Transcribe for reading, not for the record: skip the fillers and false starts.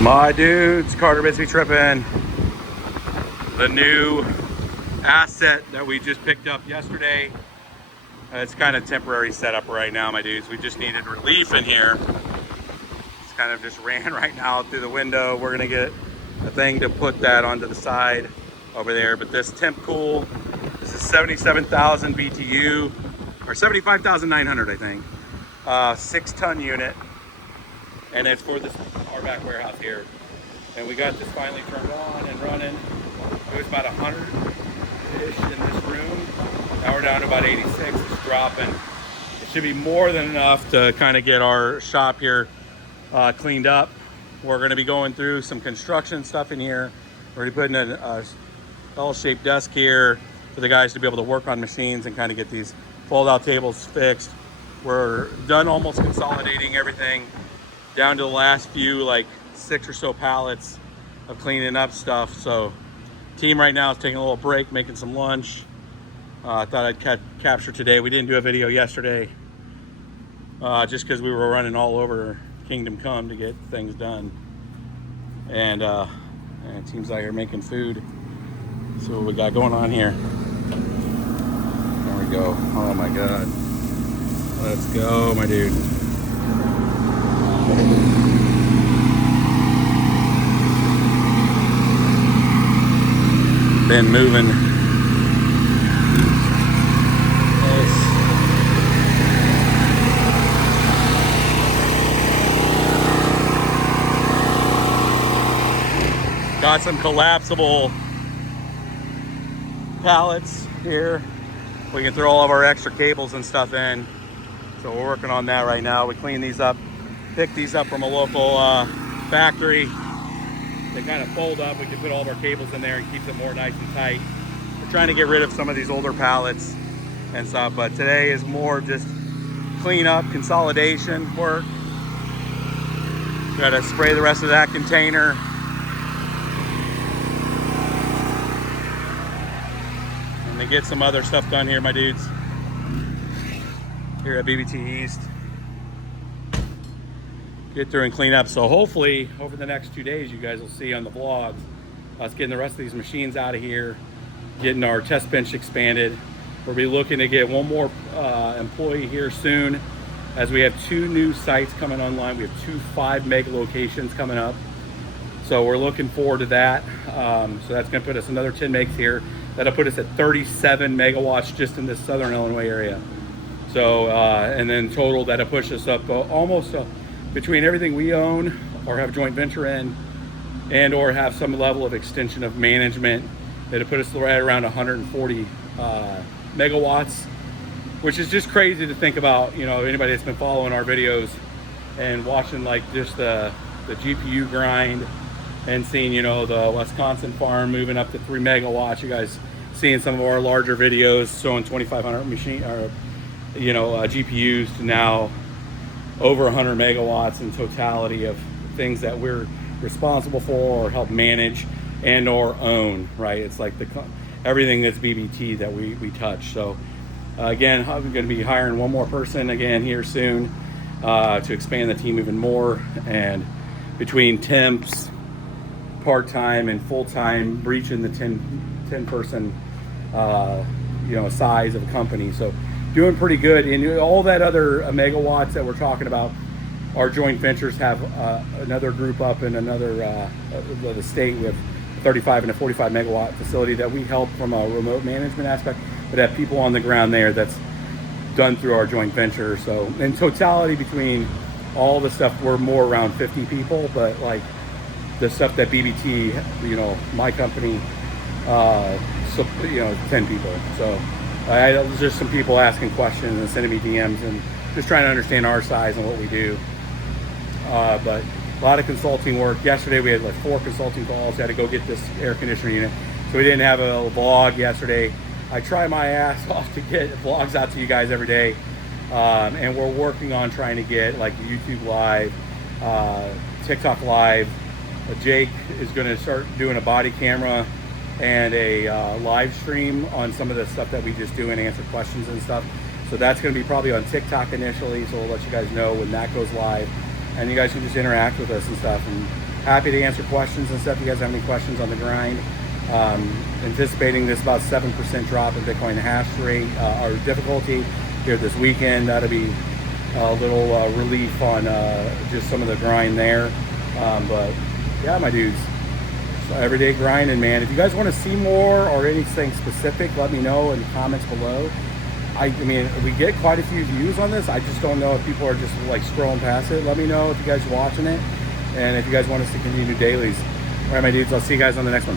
My dudes, Carter BitsBeTrippin, the new asset that we just picked up yesterday. It's kind of temporary setup right now, my dudes. We just needed relief in here. It's kind of just ran right now through the window. We're gonna get a thing to put that onto the side over there. But this temp-cool, this is 77,000 BTU, or 75,900, I think. 6-ton unit. And it's for this our back warehouse here. And we got this finally turned on and running. It was about 100-ish in this room. Now we're down to about 86. It's dropping. It should be more than enough to kind of get our shop here cleaned up. We're going to be going through some construction stuff in here. We're going to be putting a L-shaped desk here for the guys to be able to work on machines and kind of get these fold-out tables fixed. We're done almost consolidating everything down to the last few, like 6 or so pallets of cleaning up stuff. So team right now is taking a little break, making some lunch. I thought I'd capture today. We didn't do a video yesterday just because we were running all over Kingdom Come to get things done. And team's out here making food. So what we got going on here. There we go. Oh my God. Let's go, my dude. Been moving. Nice. Got some collapsible pallets here. We can throw all of our extra cables and stuff in. So we're working on that right now. We clean these up, pick these up from a local factory. They kind of fold up. We can put all of our cables in there and keeps it more nice and tight. We're trying to get rid of some of these older pallets and stuff, but today is more just clean up, consolidation work. Got to spray the rest of that container. And to get some other stuff done here, my dudes, here at BBT East. Get through and clean up. So hopefully over the next 2 days, you guys will see on the vlogs us getting the rest of these machines out of here, getting our test bench expanded. We'll be looking to get one more employee here soon, as we have 2 new sites coming online. We have 2 5 mega locations coming up. So we're looking forward to that. So that's gonna put us another 10 megs here. That'll put us at 37 megawatts just in this Southern Illinois area. So, and then total, that'll push us up almost between everything we own or have joint venture in and or have some level of extension of management, it'll put us right around 140 megawatts, which is just crazy to think about. You know, anybody that's been following our videos and watching like just the GPU grind and seeing, you know, the Wisconsin farm moving up to 3 megawatts. You guys seeing some of our larger videos showing 2,500 machine or, you know, GPUs to now over 100 megawatts in totality of things that we're responsible for or help manage and or own, right? It's like everything that's BBT that we touch. So again, I'm going to be hiring one more person again here soon to expand the team even more. And between temps, part-time and full-time, reaching the 10 person you know, size of a company. So doing pretty good. And all that other megawatts that we're talking about, our joint ventures have another group up in another the state. We have 35 and a 45 megawatt facility that we help from a remote management aspect, but have people on the ground there that's done through our joint venture. So in totality, between all the stuff, we're more around 50 people, but like the stuff that BBT, you know, my company, so, you know, 10 people. So I was just some people asking questions and sending me DMs and just trying to understand our size and what we do. But a lot of consulting work. Yesterday we had like 4 consulting calls. Had to go get this air conditioner unit, so we didn't have a vlog yesterday. I try my ass off to get vlogs out to you guys every day, and we're working on trying to get like YouTube Live, TikTok Live. Jake is going to start doing a body camera and a live stream on some of the stuff that we just do and answer questions and stuff. So that's going to be probably on TikTok initially, so we'll let you guys know when that goes live, and you guys can just interact with us and stuff and happy to answer questions and stuff. If you guys have any questions on the grind, anticipating this about 7% drop in Bitcoin hash rate or difficulty here this weekend. That'll be a little relief on just some of the grind there. But yeah, my dudes, so everyday grinding, man. If you guys want to see more or anything specific, let me know in the comments below. I mean, we get quite a few views on this. I just don't know if people are just like scrolling past it. Let me know if you guys are watching it and if you guys want us to continue dailies. All right, my dudes, I'll see you guys on the next one.